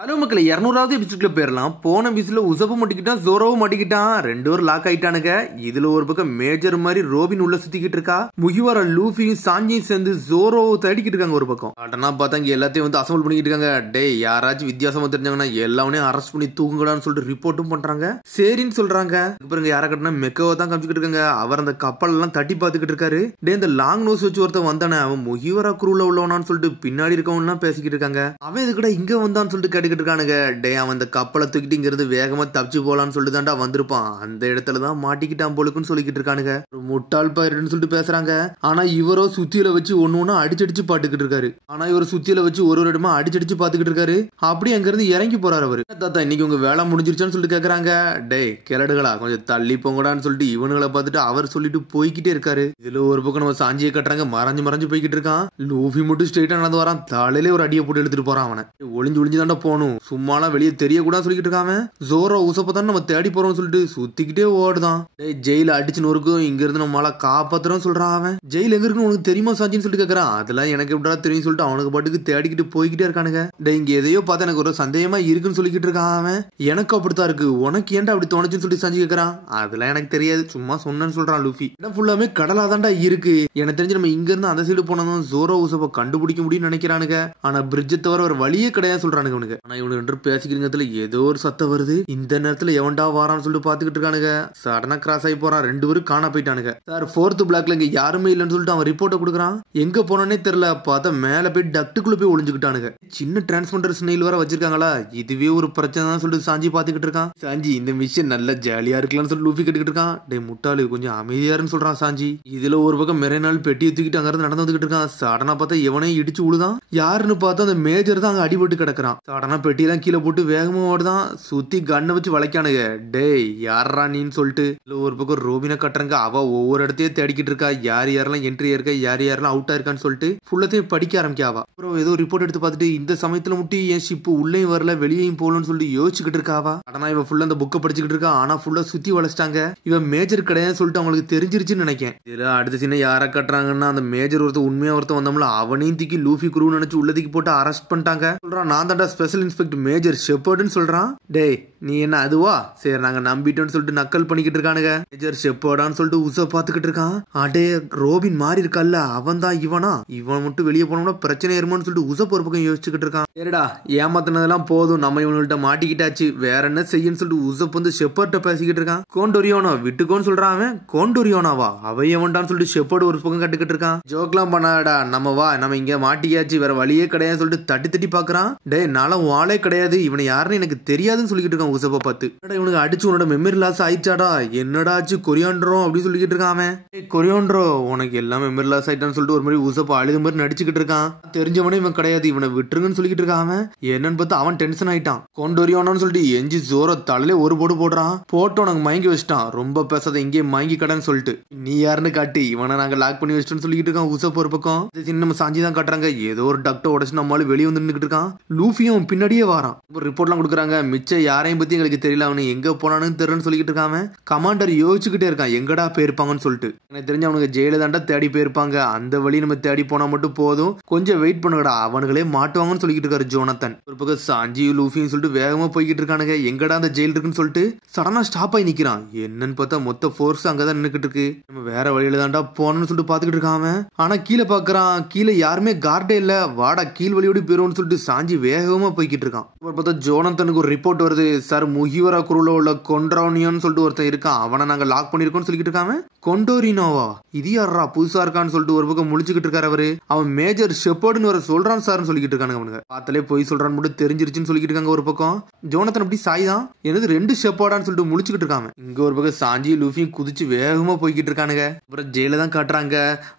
Hello மக்களே, 200வது எபிசோட்ல போயிடலாம். போன எபிசோட்ல உசப்பும் மாட்டிக்கிட்டான், ஜோரோவும் மாட்டிக்கிட்டான். ரெண்டு பேரும் லாக் ஆயிட்டானுங்க. இதுல ஒரு பக்கம் மேஜர் மாதிரி ரோபின் உள்ள சுத்திக்கிட்டு இருக்கா. முகிவர லூஃபியும் சாஞ்சியும் சேர்ந்து ஜோரோவை தேடிக்கிட்டு இருக்காங்க ஒரு பக்கம். அடனா பார்த்தா இங்க எல்லாத்தையும் வந்து அசம்பிள் பண்ணிக்கிட்டு இருக்காங்க. டேய், யாராச்சும் வித்தியாசமா தெரிஞ்சாங்கன்னா எல்லாமே அரெஸ்ட் பண்ணி தூங்குங்கடான்னு சொல்லிட்டு ரிப்போர்ட்டும் பண்றாங்க. சரின்னு சொல்றாங்க. அப்புறம் யார கட்டினா மெக்கோவை தான் காமிச்சுக்கிட்டு இருக்காங்க. அவர் அந்த கப்பல் எல்லாம் தட்டி பாத்துக்கிட்டு இருக்காரு. டே, இந்த லாங் நோஸ் வச்சு ஒருத்தன் வந்தானே, அவன் முகிவரா குரூல உள்ளவனான்னு சொல்லிட்டு பின்னாடி இருக்கவன் பேசிக்கிட்டு இருக்காங்க. அவன் இது கூட இங்க வந்தான்னு சொல்லிட்டு கேட்டுக்கிட்டு இருக்கானுங்க. டே, அவன் இந்த கப்பலை தூக்கிட்டு இங்கிருந்து வேகமா தப்பிச்சு போலான்னு சொல்லிட்டு தான்டா வந்திருப்பான். அந்த இடத்துலதான் மாட்டிக்கிட்டான் போலுக்குன்னு சொல்லிக்கிட்டு இருக்கானுங்க. முட்டாள் பயிர்னு சொல்லிட்டு பேசுறாங்க. ஆனா இவரோ சுத்தியில வச்சு ஒண்ணு அடிச்சடிச்சு பாட்டுக்கிட்டு இருக்காரு. ஆனா இவர் சுத்தியில வச்சு ஒரு இடமா அடிச்சடிச்சு பாத்துக்கிட்டு இருக்காரு. அப்படி அங்க இருந்து இறங்கி போறாரு அவரு. தாத்தா, இன்னைக்கு உங்க வேலை முடிஞ்சிருச்சான்னு சொல்லிட்டு கேக்குறாங்க. டே கிளடுகளா, கொஞ்சம் தள்ளி போங்கடான்னு சொல்லிட்டு இவனுங்களை பார்த்துட்டு அவர் சொல்லிட்டு போய்கிட்டே இருக்காரு. இதுல ஒரு பக்கம் நம்ம சாஞ்சியை கட்டுறாங்க. மறைஞ்சு மறைஞ்சு போய்கிட்டு இருக்கான். லூஃபி மட்டும் ஸ்ட்ரெயிட்டா நடந்து வரான். தலையிலே ஒரு அடியை போட்டு எடுத்துட்டு போறான். அவனை ஒளிஞ்சு ஒளிஞ்சு தாண்டா போகணும், சும்மாலாம் வெளியே தெரியக்கூடாது சொல்லிட்டு இருக்காம. ஜோரோ உசப்ப தான் நம்ம தேடி போறோம் சொல்லிட்டு சுத்திக்கிட்டே ஓடுதான். ஜெயில அடிச்சு நொறுக்கும், இங்க இருந்து நம்மளால காப்பாத்துறோம் சொல்றான். அவன் ஜெயில எங்க இருக்குன்னு உனக்கு தெரியுமா சாஞ்சின்னு சொல்லிட்டு கேக்குறான். அதெல்லாம் எனக்கு எப்படா தெரியும் சொல்லிட்டு அவனுக்கு பாட்டுக்கு தேடிக்கிட்டு போய்கிட்டே இருக்கானுங்க. இங்க எதையோ பார்த்தா எனக்கு ஒரு சந்தேகமா இருக்குன்னு சொல்லிக்கிட்டு இருக்கான். அவன் எனக்கு அப்படித்தான் இருக்கு, உனக்கு ஏன்டா அப்படி தோணுச்சுன்னு சொல்லிட்டு சாஞ்சி கேக்குறான். அதெல்லாம் எனக்கு தெரியாது, சும்மா சொன்னேன்னு சொல்றான் லூஃபி. இடம் ஃபுல்லாமே கடலா தாண்டா இருக்கு. எனக்கு தெரிஞ்சு நம்ம இங்க இருந்து அந்த சைடு போனதும் ஜோரோ உசப்ப கண்டுபிடிக்க முடியும்னு நினைக்கிறானுங்க. ஆனா பிரிட்ஜை தவிர ஒரு வழியே கிடையாது சொல்றானுங்க இவனுக்கு. ஆனா இவனு ரெண்டு பேசிக்கிறதுல ஏதோ ஒரு சத்தம் வருது. இந்த நேரத்துல எவன்டா வாரான்னு சொல்லிட்டு பாத்துக்கிட்டு இருக்கானுங்க. சடனா கிராஸ் ஆகி போறான். ரெண்டு பேரும் காணா போயிட்டானுங்க. சார், 4th பிளாக்ல இங்க யாருமே இல்லைன்னு சொல்லிட்டு அவன் ரிப்போர்ட்டை கொடுக்குறான். எங்க போனே தெரியல. பார்த்தா மேல போய் டக்டுக்குள்ள போய் ஒளிஞ்சுக்கிட்டானுங்க. சின்ன டிரான்ஸ்பண்டர் ஸ்னெயில் வர வச்சிருக்காங்களா, இதுவே ஒரு பிரச்சனை தான் சொல்லிட்டு சாஞ்சி பாத்துக்கிட்டு இருக்கான். சாஞ்சி, இந்த மிஷன் நல்ல ஜாலியா இருக்கலாம்னு சொல்லி லூஃபி கேட்டுக்கிட்டு இருக்கான். டே முட்டாளு, கொஞ்சம் அமைதியாருன்னு சொல்றான் சாஞ்சி. இதுல ஒரு பக்கம் மெரே நாள் பெட்டியை தூக்கிட்டு அங்க இருந்து நடந்து வந்துகிட்டு இருக்கான். சடனா பார்த்தா எவனையும் இடிச்சு உழுதான். யாருன்னு பார்த்தா அந்த மேஜர் தான் அங்க அடிபட்டு கிடக்குறான். சடனா பெட்டியெல்லாம் கீழே போட்டு வேகமா ஓடுதான். சுத்தி கண்ணை வச்சு வளைக்கானுங்க. டேய், யாரா நீன்னு சொல்லிட்டு ஒரு பக்கம் ரோபினை கட்டுறாங்க. அவ ஒவ்வொரு இடத்தையும் தேடிக்கிட்டு இருக்கா. யார் யாரெல்லாம் என்ட்ரி இருக்கா, யார் யாரெல்லாம் அவுட்டா இருக்கான்னு சொல்லிட்டு ஃபுல்லத்தையும் படிக்க ஆரம்பிக்காவா. அப்புறம் ஏதோ ரிப்போர்ட் எடுத்து பார்த்துட்டு இந்த சமயத்துல முட்டி என் ஷிப் உள்ளேயும் வரல வெளியேயும் போகலன்னு சொல்லிட்டு யோசிச்சுக்கிட்டு இருக்காவா. ஆனா இவ ஃபுல்லா அந்த புக்கை படிச்சுக்கிட்டு இருக்கா. ஆனா ஃபுல்லா சுத்தி வளைச்சிட்டாங்க. இவன் மேஜர் கிடையாது சொல்லிட்டு அவங்களுக்கு தெரிஞ்சிருச்சுன்னு நினைக்கிறேன். இதுல அடுத்த சீனை யாரை கட்டுறாங்கன்னா, அந்த மேஜர் ஒருத்தர் உண்மையா ஒருத்தர் வந்தோம்ல, அவனையும் தூக்கி லூஃபி குரூ நினைச்சு உள்ளதுக்கு போட்டு அரெஸ்ட் பண்ணிட்டாங்க சொல்றான். நான் தாண்டா ஸ்பெஷல் இன்ஸ்பெக்டர் மேஜர் ஷெப்பர்டுன்னு சொல்றான். டேய், நீ என்ன அதுவா? சரி, நாங்க நம்பிட்டோம்னு சொல்லிட்டு நக்கல் பண்ணிக்கிட்டு இருக்கானுங்க. மேஜர் ஷெப்பர்டான்னு சொல்லிட்டு உச பாத்துக்கிட்டு இருக்கான். அடே, ரோபின் மாறி இருக்கல்ல, அவன் தான் இவனா? இவன் மட்டும் வெளியே போனோம்னா பிரச்சனை ஏறுமான்னு சொல்லிட்டு உசப் ஒரு பக்கம் யோசிச்சுக்கிட்டு இருக்கான். சரிடா, ஏமாத்தினதெல்லாம் போதும், நம்ம இவங்கள்ட்ட மாட்டிக்கிட்டாச்சு, வேற என்ன செய்யன்னு சொல்லிட்டு உசப் வந்து ஷெப்பர்ட்ட பேசிக்கிட்டு இருக்கான். கோண்டோரியோனோ விட்டுக்கோன்னு சொல்றான். அவன் கோண்டோரியோனாவா? அவை எவன்டான்னு சொல்லிட்டு ஷெப்பர்டு ஒரு பக்கம் கட்டுக்கிட்டு இருக்கான். ஜோக்லாம் பண்ணாடா, நம்ம வா, நம்ம இங்க மாட்டிக்காச்சு, வேற வழியே கிடையாது சொல்லிட்டு தட்டி தட்டி பாக்குறான். டே, நானும் வாழே கிடையாது, இவனை யாருன்னு எனக்கு தெரியாதுன்னு சொல்லிக்கிட்டு இருக்கான் உசப்ப பார்த்து. இவனுக்கு அடிச்சு உன்னோட மெமரி லாஸ் ஆயிடுச்சாடா, என்னடா ஆச்சு கொரியாண்ட்ரோ அப்படின்னு சொல்லிக்கிட்டு இருக்கான். அவன் கொரியாண்ட்ரோ, உனக்கு எல்லாம் மெமரி லாஸ் ஆயிட்டான்னு சொல்லிட்டு ஒரு மாதிரி உசப்ப அழுது மாதிரி நடிச்சுக்கிட்டு இருக்கான். தெரிஞ்சவனே இவன் கிடையாது, இவனை விட்டுருங்கன்னு சொல்லிக்கிட்டு இருக்கான். அவன் என்னன்னு பார்த்தா அவன் டென்ஷன் ஆயிட்டான். கொண்டோரியோனு சொல்லிட்டு எஞ்சி ஜோர தலையில ஒரு போடு போடுறான். போட்டு உனக்கு மயங்கி வச்சிட்டான். ரொம்ப பேசாத, இங்கே மயங்கி கடன்னு சொல்லிட்டு நீ யாருன்னு காட்டி இவனை நாங்க லாக் பண்ணி வச்சிட்டோம்னு சொல்லிக்கிட்டு இருக்கான் உசப் ஒரு பக்கம். நம்ம சாஞ்சி தான் காட்டுறாங்க. ஏதோ ஒரு டக்டை உடச்சு நம்மளால வெளியே வந்து நின்றுட்டு இருக்கான். லூஃபியும் பின்னாடியே வாரான். ரிப்போர்ட்லாம் கொடுக்குறாங்க. மிச்சம் யாரையும் பத்தி எங்களுக்கு தெரியல, அவனு எங்க போனான்னு தெரியலன்னு சொல்லிக்கிட்டு இருக்காம. கமாண்டர் யோசிச்சுக்கிட்டே இருக்கான், எங்கடா போயிருப்பாங்கன்னு சொல்லிட்டு. எனக்கு தெரிஞ்ச அவனுக்கு ஜெயில தாண்டா தேடி போயிருப்பாங்க. அந்த வழி நம்ம தேடி போனா மட்டும் போதும், கொஞ்சம் வெயிட் பண்ணுங்கடா, அவனுங்களே மாட்டுவாங்கன்னு சொல்லிக்கிட்டு இருக்காரு ஜோனத்தன். ஒரு பக்கம் சாஞ்சி லூஃபின்னு சொல்லிட்டு வேகமா போய்கிட்டு இருக்கானுங்க. எங்கடா அந்த ஜெயில் இருக்குன்னு சொல்லிட்டு சடனா ஸ்டாப் ஆகி நிக்கிறான். என்னன்னு பார்த்தா மொத்த ஃபோர்ஸ் அங்கதான் நின்னுக்கிட்டு இருக்கு. நம்ம வேற வழியில தாண்டா போனோம்னு சொல்லிட்டு பாத்துக்கிட்டு இருக்காம. ஆனா கீழே பாக்குறான், கீழே யாருமே கார்டே இல்ல. வாடா, கீழ் வழியோடு போயிருவோம்னு சொல்லிட்டு சாஞ்சி வேகமா போய்கிட்டு இருக்கான். பார்த்தா ஜோனத்தனுக்கு ஒரு ரிப்போர்ட் வருது. சார், முகிவரா குரூல உள்ள கொண்டோரியோன்னு சொல்லிட்டு ஒருத்தன் இருக்கான், அவனை நாங்க லாக் பண்ணிருக்கோம்னு சொல்லிட்டு இருக்காம. கொண்டோரினோவா? இது யாரா புதுசா இருக்கான்னு சொல்லிட்டு ஒரு பக்கம் முழிச்சுக்கிட்டு இருக்காரு அவரு. அவன் மேஜர் ஷெப்பர்டுன்னு வர சொல்றான் சார்னு சொல்லிக்கிட்டு இருக்கானுங்க. அவனுங்க பார்த்தாலே போய் சொல்றான்னு மட்டும் தெரிஞ்சிருச்சுன்னு சொல்லிக்கிட்டு இருக்காங்க ஒரு பக்கம். ஜோனத்தன் அப்படி சாய்தான், எனது 2 ஷெப்பர்டான்னு சொல்லிட்டு முழிச்சுக்கிட்டு இருக்காங்க. இங்க ஒரு பக்கம் சாஞ்சி லூஃபியும் குதிச்சு வேகமா போய்கிட்டு இருக்கானுங்க. அப்புறம் ஜெயில தான் காட்டுறாங்க.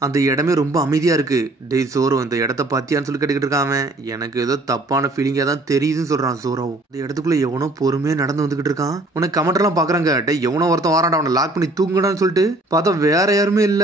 அந்த இடமே ரொம்ப அமைதியா இருக்கு. டே சோரோ, இந்த இடத்த பாத்தியான்னு சொல்லி கேட்டுக்கிட்டு இருக்காம. எனக்கு ஏதோ தப்பான ஃபீலிங்கா தான் தெரியுதுன்னு சொல்றான் சோரோவும். இந்த இடத்துக்குள்ள எவனோ பொறுமையா நடந்து வந்துகிட்டு இருக்கான். உனக்கு கமெண்ட் எல்லாம் பாக்குறாங்க. டே, எவனோ ஒருத்தன் வாரான்டா, அவனை லாக் பண்ணி தூங்குடான்னு சொல்லிட்டு பார்த்தா வேற யாருமே இல்ல.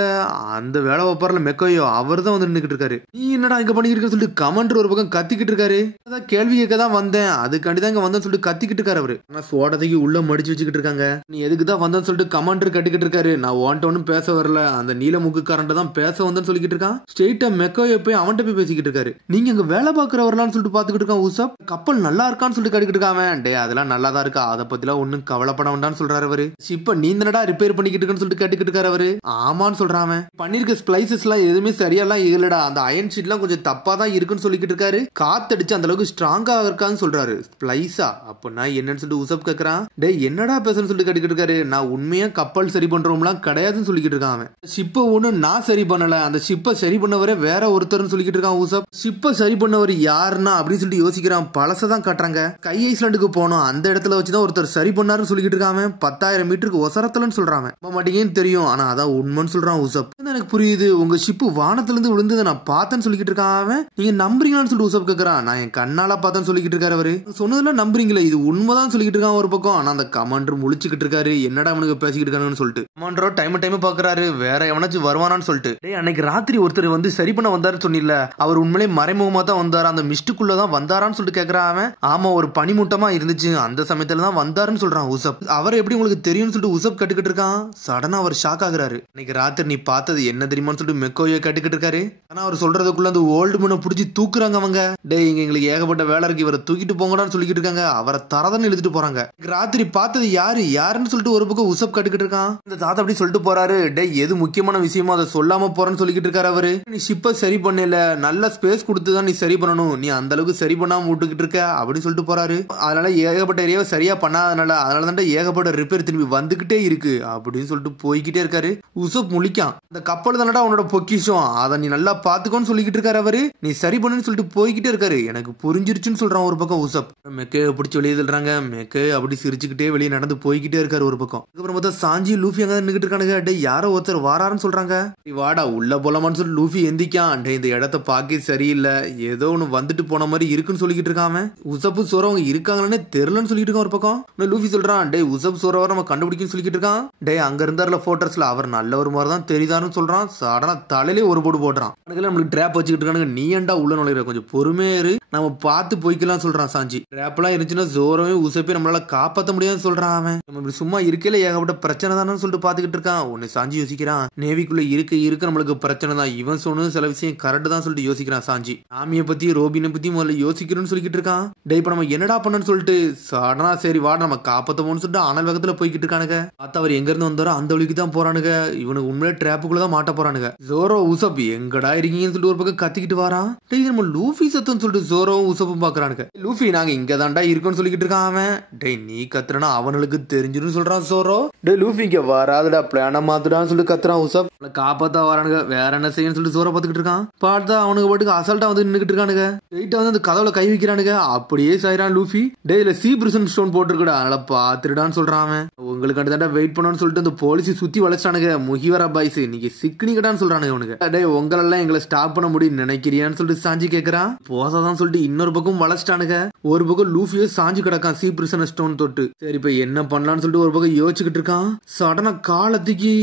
அந்த வேலை வைப்பாருல மெக்கோயோ, அவர் தான் வந்து நின்னுக்கிட்டு இருக்காரு. நீ என்னடா இங்க பண்ணிக்கிட்டு இருக்க சொல்லிட்டு கமெண்டர் ஒரு பக்கம் கத்திக்கிட்டு இருக்காரு. அதான் கேள்வி கேட்க தான் வந்தேன், அதுக்காண்டிதான் இங்க வந்தேன்னு சொல்லிட்டு கத்திக்கிட்டு இருக்காரு அவரு. ஆனா சோடத்தைக்கு உள்ள மடிச்சு வச்சுக்கிட்டு இருக்காங்க. நீ எதுக்கு தான் வந்தேன்னு சொல்லிட்டு கமெண்டர் கட்டிக்கிட்டு இருக்காரு. நான் உன்ட்ட ஒன்னும் பேச வரல, அந்த நீல முக்குக்காரன்ட்ட தான் பேச வந்தேன்னு சொல்லிக்கிட்டு இருக்கான். ஸ்ட்ரெயிட்டா மெக்கோயோ போய் அவன்கிட்ட போய் பேசிக்கிட்டு இருக்காரு. நீங்க அங்க வேலை பாக்குறவரலான்னு சொல்லிட்டு பாத்துக்கிட்டு இருக்கான் உசப். கப்பல் நல்லா இருக்கான்னு சொல்லிட்டு கேட்டுக்கிட்டு இருக்கான். டே அதெல்லாம் நல்லா தான் இருக்கா, அதை பத்திலாம் ஒன்னும் கவலைப்பட வேண்டாம்னு சொல்றாரு அவரு. ஷிப்ப நீ தானடா ரிப்பேர் பண்ணிக்கிட்டு இருக்குன்னு சொல்லிட்டு கேட்டுக்கிட்டு இருக்காரு அவரு. ஆமான்னு சொல்றான். பண்ணிருக்க ஸ்பிளைசஸ் எல்லாம் எதுவுமே சரியாலாம் இல்லடா, அந்த அயன் ஷீட் எல்லாம் கொஞ்சம் தப்பா தான் இருக்குன்னு சொல்லிக்கிட்டு இருக்காரு. காத்தடிச்சு அந்த அளவுக்கு ஸ்ட்ராங்கா இருக்கான்னு சொல்றாரு. ஸ்பிளைஸா அப்படின்னா என்னன்னு சொல்லிட்டு உசப் கேக்குறான். டே என்னடா பேசுன்னு சொல்லிட்டு கேட்டுக்கிட்டு இருக்காரு. நான் உண்மையா கப்பல் சரி பண்றோம்லாம் கிடையாதுன்னு சொல்லிக்கிட்டு இருக்கான். ஷிப்பை ஒண்ணு நான் சரி பண்ணல, அந்த ஷிப்பை சரி பண்ணவரே வேற ஒருத்தர்னு சொல்லிக்கிட்டு இருக்கான் உசப். ஷிப்பை சரி பண்ணவர் யாருன்னா அப்படின்னு சொல்லிட்டு யோசிக்கிறான். பழசதான் காட்டுறாங்க. கை ஐஸ்லாண்டுக்கு போனோம், அந்த இடத்துல வச்சுதான் ஒருத்தர் சரி பண்ணாருன்னு சொல்லிக்கிட்டு இருக்காம. 10,000 மீட்டருக்கு ஒசரத்துலன்னு சொல்றாங்க. மாட்டேங்கன்னு தெரியும், ஆனா அதான் உண்மைன்னு சொல்றான் உசப். எனக்கு புரியுது, உங்க ஷிப்பு வானத்துல இருந்து விழுந்ததை நான் பார்த்தேன்னு சொல்லிக்கிட்டு இருக்கான். நீங்க நம்புறீங்களான்னு சொல்லிட்டு உசப் கேக்குறான். நான் என் கண்ணால பார்த்தேன்னு சொல்லிக்கிட்டு இருக்காரு அவரு. சொன்னதெல்லாம் நம்புறீங்களா, இது உண்மைதான் சொல்லிக்கிட்டு இருக்கான் ஒரு பக்கம். ஆனா அந்த கமாண்டர் முழிச்சுக்கிட்டு இருக்காரு, என்னடா அவனுக்கு பேசிக்கிட்டு இருக்கானுன்னு சொல்லிட்டு. கமாண்டரோ டைம் பாக்குறாரு, வேற எவனாச்சும் வருவானான்னு சொல்லிட்டு. அன்னைக்கு ராத்திரி ஒருத்தர் வந்து சரி பண்ண வந்தாருன்னு சொன்னில, அவர் உண்மையிலே மறைமுகமா தான் வந்தாரா, அந்த மிஸ்டுக்குள்ளதான் வந்தாரான்னு சொல்லிட்டு கேக்குறான். ஆமா, ஒரு பனிமூட்டமா இருந்துச்சு, அந்த சமயத்துல தான் வந்தாருன்னு சொல்றான் உசப். அவர் எப்படி உங்களுக்கு தெரியும்னு சொல்லிட்டு உசப் கட்டுக்கிட்டு இருக்கான். சடனா அவர் ஷாக் ஆகுறாரு. இன்னைக்கு ராத்திரி நீ பார்த்தது என்ன தெரியுமான்னு சொல்லிட்டு மெக்கோய கட்டுக்கிட்டு இருக்காரு. ஆனா அவர் சொல்றதுக்குள்ள அந்த ஓல்டு மனை பிடிச்சி தூக்குறாங்க அவங்க. டே இங்க எங்களுக்கு ஏகப்பட்ட வேலை இருக்கு, இவரை தூக்கிட்டு போங்கடான்னு சொல்லிக்கிட்டு இருக்காங்க. அவரை தரதன்னு இழுத்துட்டு போறாங்க. ராத்திரி பார்த்தது யாருன்னு சொல்லிட்டு ஒரு பக்கம் உசப் கட்டுக்கிட்டு இருக்கான். இந்த தாத்தா அப்படி சொல்லிட்டு போறாரு. டே எது முக்கியமான விஷயமோ அதை சொல்லாம போறேன்னு சொல்லிக்கிட்டு இருக்காரு அவரு. நீ ஷிப்பை சரி பண்ணல, நல்ல ஸ்பேஸ் கொடுத்துதான் நீ சரி பண்ணணும், நீ அந்த அளவுக்கு சரி பண்ணாம விட்டுக்கிட்டு இருக்க அப்படின்னு சொல்லிட்டு போறாரு. அதனால ஏகப்பட்ட ஏரியாவை சரியா அதனால தான் ஏகப்பட்ட ரிப்பேர் திரும்பி வந்துகிட்டே இருக்கு அப்படின்னு சொல்லிட்டு போய்கிட்டே இருக்காரு. உசப் முழிக்கான். இந்த கப்பல் தானடா உன்னோட பொக்கிஷம், அதை நீ நல்லா பாத்துக்கோன்னு சொல்லிக்கிட்டு இருக்காரு அவரு. நீ சரி பண்ணுன்னு சொல்லிட்டு போய்கிட்டே இருக்காரு. எனக்கு புரிஞ்சிருச்சுன்னு சொல்றான் ஒரு பக்கம் உசப். மெக்கே பிடிச்சி வெளியே தள்ளுறாங்க. மெக்கே அப்படி சிரிச்சுக்கிட்டே வெளியே நடந்து போய்கிட்டே இருக்காரு ஒரு பக்கம். அதுக்கப்புறம் பார்த்தா சாஞ்சி லூஃபி அங்க நின்னுட்டு இருக்கானுங்க. டே யாரோ ஒருத்தர் வாராருன்னு சொல்றாங்க. வாடா உள்ள போலாமான்னு சொல்லி லூஃபி எந்திக்கான். டே இந்த இடத்த பாக்க சரியில்லை, ஏதோ ஒண்ணு வந்துட்டு போன மாதிரி இருக்குன்னு சொல்லிக்கிட்டு இருக்காம. உசப்பு சோறவங்க இருக்காங்கன்னு தெரியலன்னு சொல்லிட்டு இருக்கான் ஒரு பக்கம். லூஃபி சொல்றான், டே உசப் சோறவர் நம்ம கண்டுபிடிக்கும் சொல்லிக்கிட்டு இருக்கான். டே அங்க இருந்தாருல போட்டோஸ்ல, அவர் நல்ல ஒரு மாதிரி தான் தெரியுதான்னு சொல்றான். சடனா தலையிலே ஒரு போடு போடுறான். நம்மளுக்கு ட்ராப் வச்சுக்கிட்டு இருக்கானுங்க. நீ ஏன்டா உள்ள நுழையிற, கொஞ்சம் பொறுமையா இரு, நம்ம பார்த்து போய்க்கலாம் சொல்றான் சாஞ்சி. ட்ராப் எல்லாம் இருந்துச்சுன்னா ஜோரவே உசப்பே நம்மளால காப்பாற்ற முடியாதுன்னு சொல்றான் அவன். நம்ம சும்மா இருக்கல ஏகப்பட்ட பிரச்சனை தானு சொல்லிட்டு பாத்துக்கிட்டு இருக்கான். ஒன்னு சாஞ்சி யோசிக்கிறான், நேவிக்குள்ள இருக்க நம்மளுக்கு பிரச்சனை தான், இவன் சொன்னது சில விஷயம் கரெக்ட் தான் சொல்லிட்டு யோசிக்கிறான் சாஞ்சி. ஆமிய பத்தி ரோபினை பத்தி முதல்ல யோசிக்கிறோம்னு சொல்லிக்கிட்டு இருக்கான். டே இப்ப நம்ம என்னடா பண்ணு சொல்லிட்டு சடனா சரி வாட நம்ம காப்பாத்தமோன்னு சொல்லிட்டு அனல் வேகத்துல போய்கிட்டு இருக்கானுங்க. பார்த்தா அவர் எங்க இருந்து வந்தாரோ அந்த வழிக்கு தான் போறானுங்க. இவனுக்கு உண்மையிலே ட்ராப்புக்குள்ளதான் மாட்ட போறானுங்க. ஜோரோ உசப் எங்கடா இருக்கீங்கன்னு சொல்லிட்டு ஒரு பக்கம் கத்திக்கிட்டு வரான். டேய் நம்ம லூஃபி சத்தம் சொல்லிட்டு ஜோரோ உசப்பும் பாக்குறானுங்க. லூஃபி நாங்க இங்க தான்டா இருக்கோம்னு சொல்லிக்கிட்டு இருக்கான் அவன். டேய் நீ கத்துறனா அவனுக்கு தெரிஞ்சிடும் சொல்றான் ஜோரோ. டேய் லூஃபி இங்க வராதுடா, பிளான மாத்துடான்னு சொல்லிட்டு கத்துறான் உசப். காப்பாத்தா வரானுங்க, வேற என்ன செய்யன்னு சொல்லிட்டு ஜோரோ பாத்துக்கிட்டு இருக்கான். பார்த்தா அவனுக்கு பாட்டுக்கு அசால்ட்டா வந்து நின்னுக்கிட்டு இருக்கானுங்க. ரைட்டா வந்து அந்த கதவுல கை வைக்கிறானுங்க. அப்படியே சாயிரான் லூஃபி. டே இல்ல சி பிரிசன் ஸ்டோன் போட்டுருக்குடா, அதனால பாத்துடான்னு சொல்றான் அவன். உங்களுக்கு தாண்டா வெயிட் பண்ணணும்னு சொல்லிட்டு அந்த போலீஸ் சுத்தி வளைச்சானுங்க. முகிவரா பாய்ஸ் நீங்க சிக்கினிக்கடான்னு சொல்றானுங்க அவனுக்கு. டே உங்களெல்லாம் எங்களை ஸ்டாப் பண்ண முடியும் நினைக்கிறியான்னு சொல்லிட்டு சாஞ்சி கேக்குறான். போசாதான் சொல்லிட்டு இன்னொரு பக்கம் வளைச்சிட்டானுங்க. ஒரு பக்கம் லூஃபியோ சாஞ்சி கிடக்கான் சி பிரிசன் ஸ்டோன் தொட்டு. சரி இப்ப என்ன பண்ணலாம்னு சொல்லிட்டு ஒரு பக்கம் யோசிச்சுக்கிட்டு இருக்கான். சடனா காலத்துக்கு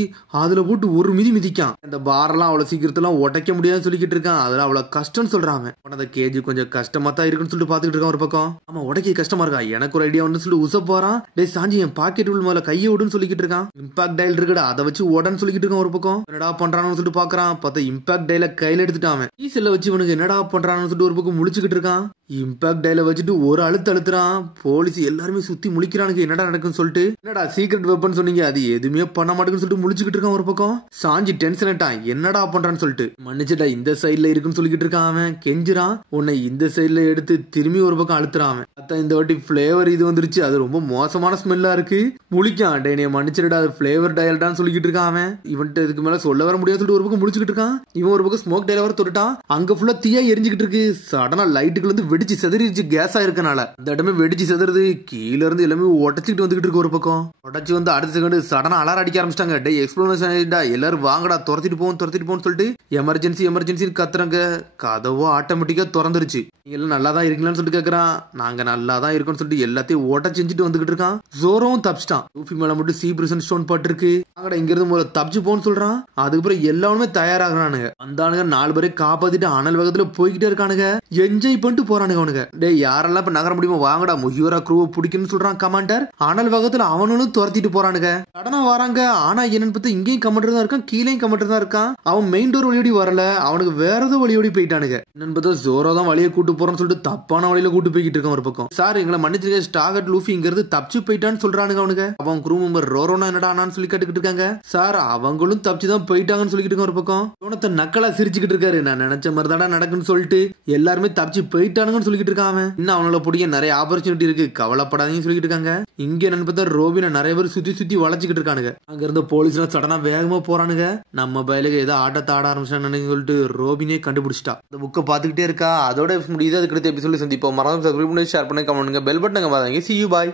அதுல போட்டு ஒரு மிதிக்கான். அந்த பாரெல்லாம் அவ்வளவு சீக்கிரத்துல உடைக்க முடியாதுன்னு சொல்லிக்கிட்டு இருக்கான். அதெல்லாம் அவ்வளவு கஷ்டம்னு சொல்றாங்க. அந்த கேஜி கொஞ்சம் கஷ்டமா தான் இருக்குன்னு சொல்லிட்டு பாத்துக்கிட்டு இருக்கான் ஒரு பக்கம். ஆமா உடைக்க கஷ்டமா இருக்கா, எனக்கு ஒரு ஐடியா வந்து சொல்லி உசப் போறான். டே சாஞ்சி என் பாக்கெட் உள்ள மேல கையை விடுன்னு சொல்லிக்கிட்டு இருக்கான். இம்பாக்ட் டைல் இருக்குடா, அதை வச்சு உடன்னு சொல்லிக்கிட்டு இருக்கான் ஒரு பக்கம். என்னடா பண்றான்னு சொல்லிட்டு பாக்குறான். பார்த்தா இம்பாக்ட் டைல கையில எடுத்துட்டான். ஈஸில வச்சு இவனுக்கு என்னடா பண்றான்னு சொல்லிட்டு ஒரு பக்கம் முழிச்சுக்கிட்டு இருக்கான். இம்பாக்ட் டைல வச்சுட்டு ஒரு அழுத்துறான். போலீஸ் எல்லாருமே சுத்தி முழிக்கிறானுங்க, என்னடா நடக்குன்னு சொல்லிட்டு. என்னடா சீக்ரெட் வெப்பன் சொன்னீங்க, அது எதுவுமே பண்ண மாட்டேங்குன்னு சொல்லிட்டு முழிச்சுக்கிட்டு இருக்கான் ஒரு பக்கம். சாஞ்சி டென்ஷன் ஆயிட்டான், என்னடா பண்றான்னு சொல்லிட்டு. மன்னிச்சுட்டா இந்த சைட்ல இருக்குன்னு சொல்லிக்கிட்டு இருக்கான் அவன். கெஞ்சுறான். உன்னை இந்த சைட்ல எடுத்து திரும்பி ஒரு பக்கம் அழுத்துறான் அவன். அதான் இந்த வாட்டி பிளேவர் இது வந்துருச்சு, அது ரொம்ப மோசமான ஸ்மெல்லா இருக்கு. முழிக்கான். டே நீ மன்னிச்சிடா, அது பிளேவர் டயல்டான்னு சொல்லிக்கிட்டு இருக்கான் அவன். இவன்ட்டு இதுக்கு மேல சொல்ல வர முடியாது சொல்லிட்டு ஒரு பக்கம் முடிச்சுக்கிட்டு இருக்கான். இவன் ஒரு பக்கம் ஸ்மோக் டைலவர் தொட்டுட்டான். அங்க ஃபுல்லா தீயா எரிஞ்சுக்கிட்டு இருக்கு. சடனா லைட்டுகள் வந்து வெடிச்சு செதறிச்சு கேஸா இருக்கனால. இந்த இடமே வெடிச்சு செதறது. கீழ இருந்து எல்லாமே உடச்சிக்கிட்டு வந்துகிட்டு இருக்கு ஒரு பக்கம். உடச்சு வந்து அடுத்த செகண்ட் சடனா அலாரம் அடிக்க ஆரம்பிச்சிட்டாங்க. டே எக்ஸ்ப்ளோஷன் ஆயிட்டா, எல்லாரும் வாங்கடா துரத்திட்டு போன்னு சொல்லிட்டு எமர்ஜென்சி கத்துறாங்க. கதவோ ஆட்டோமேட்டிக்கா திறந்துருச்சு. நீங்க எல்லாம் நல்லா தான் இருக்கீங்களான்னு சொல்லிட்டு கேக்குறான். நாங்க நல்லா தான் இருக்கோம்னு சொல்லிட்டு எல்லாத்தையும் உடச்சு செஞ்சுட்டு வந்துகிட்டு இருக்கான். ஜோரோவும் தப்பிச்சிட்டான். லூஃபி மேல மட்டும் சி பிரிசன் ஸ்டோன் பட்டு இருக்கு. அங்கடா இங்க இருந்து முதல்ல தப்பிச்சு போன்னு சொல்றான். அதுக்கப்புறம் எல்லாருமே தயாராகிறானுங்க. வந்தானுங்க 4 பேரை காப்பாத்திட்டு அனல் வேகத்துல போய்கிட்டே இருக்கானுங்க. என்ஜாய் பண்ணிட்டு போறானுங்க அவனுங்க. டே யார யாரெல்லாம் இப்ப நகர முடியுமோ வாங்கடா முகிவரா க்ரூவை பிடிக்கணும்னு சொல்றான் கமாண்டர். ஆனால் வேகத்துல அவனும் துரத்திட்டு போறானுங்க. கடனா வராங்க. ஆனா என்னன்னு பார்த்தா இங்கேயும் கமாண்டர் தான் இருக்கான், கீழேயும் கமாண்டர் தான் இருக்கான். அவன் மெயின் டோர் வழியோடி வரல, அவனுக்கு வேற ஏதோ வழியோடி போயிட்டானுங்க. என்னன்னு பார்த்தா ஜோரோ தான் வழியை கூட்டு போறோம்னு சொல்லிட்டு தப்பான வழியில கூட்டு போய்கிட்டு இருக்கான் ஒரு பக்கம். சார் எங்களை மன்னிச்சிருக்க, ஸ்டாகட் லூஃபிங்கிறது தப்பிச்சு போயிட்டான்னு சொல்றானுங்க அவனுங்க. அவன் க்ரூ மெம்பர் ரோரோனா என்னடான்னு சொல்லி கேட்டுக்கிட்டு இருக்காங்க. சார் அவங்களும் தப்பிச்சு தான் போயிட்டாங்கன்னு சொல்லிட்டு இருக்காங்க ஒரு பக்கம். யோனத்தை நக்கலா சிரிச்சுக்கிட்டு இருக்காரு. நான் நினைச்ச மாதிரி தானே நடக்குன்னு சொல்லிட்டு எல்லாருமே தப்பிச்சு போயிட்டானுங்கன்னு சொல்லிட்டு இருக்கான் அவன். இன்னும் அவனால பிடிக்க நிறைய ஆப்பர்ச்சுனிட்டி இருக்கு, கவலைப்படாதீங்கன்னு சொல்லிட்டு இருக்காங்க. இங்க என்னன்னு பார்த்தா ரோபினை நிறைய பேர் சுத்தி சுத்தி வளைச்சுக்கிட்டு இருக்கானுங்க. அங்க இருந்த போலீஸ்ல சடனா வேகமா போறானுங்க. நம்ம பயலுக்கு ஏதோ ஆட்டத்தை ஆட ஆரம்பிச்சான்னு சொல்லிட்டு ரோபினே கண்டுபிடிச்சிட்டா. அந்த புக்கை பாத்துக்கிட்டே இருக்கா. அதோட முடியுது. அதுக்கு அடுத்த எபிசோட சந்திப்போம். மறக்காம சப்ஸ்கிரைப் பண்ணி ஷேர் பண்ணி கமெண்ட் பண்ணுங்க. பெல் பட்டனை பாருங்க. See you, bye.